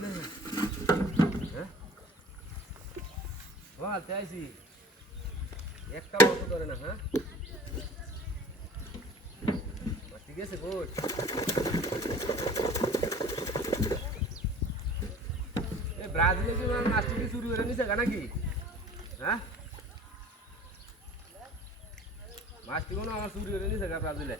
ধরে না হ্যাঁ বল চাইছি একটা মাছ ধরে না হ্যাঁ ঠিক আছে গুড এই ব্রাজিলে কি মাছটি কি চুরি করে নিছে নাকি হ্যাঁ মাছটি কোনো আমার চুরি করে নিছে ব্রাজিলে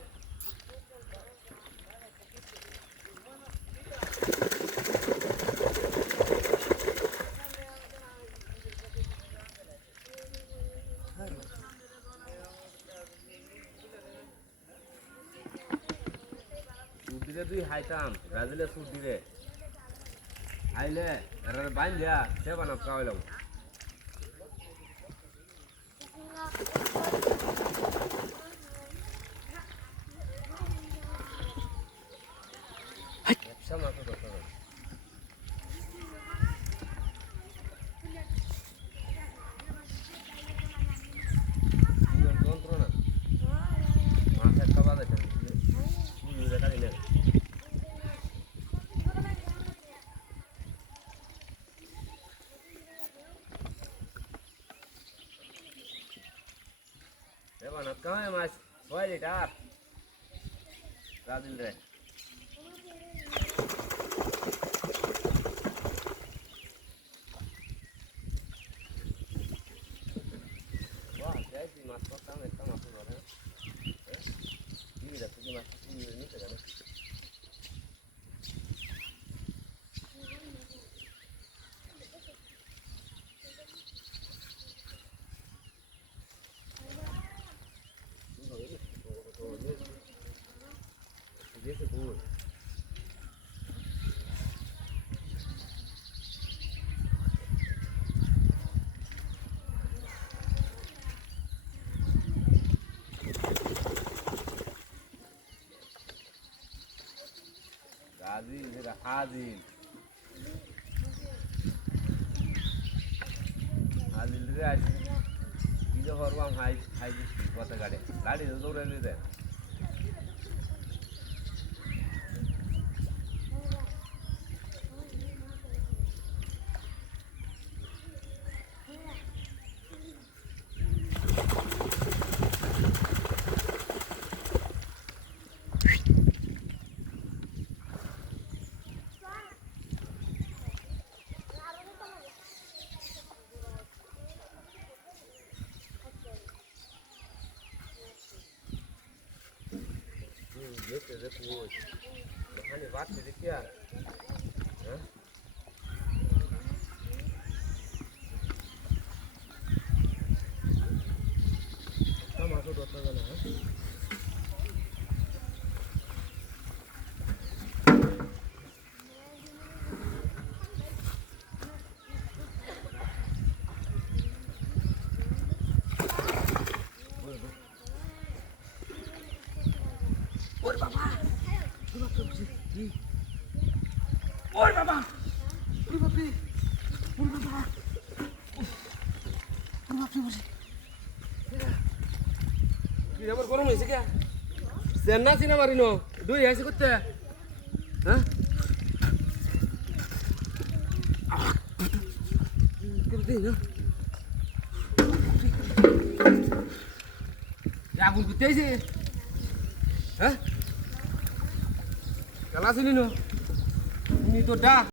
সুদিরে তুই হাইতাম ব্রাজিলে সুদিরে আইলে এরা বাইন দিয়া সে বানাব খাওয়াইলাম একশো মাছ দরকার যন্ত্রণা মাছ একটা বাদ আছে Ewan, kau mas, wah di dar, Brazil deh. Wah, jadi mas pertama itu masuk orang. Ini dah pergi mas, ini kan. Dia sebut. Hazil, dia hazil. Hazil dia. Dia orang high kota gade. Gade itu orang ni deh. Este de cuoi. Bahani baat de kya? हाँ? कम आसो दोस्तों का ना Oi baba, oi baba, কি আবার গরম হইছে কে senna সিনা Marino দুই হাসি করতে হ্যাঁ কেন দিন না আগুন কুতেছে হ্যাঁ কালা শুনিনো তুমি তো ডা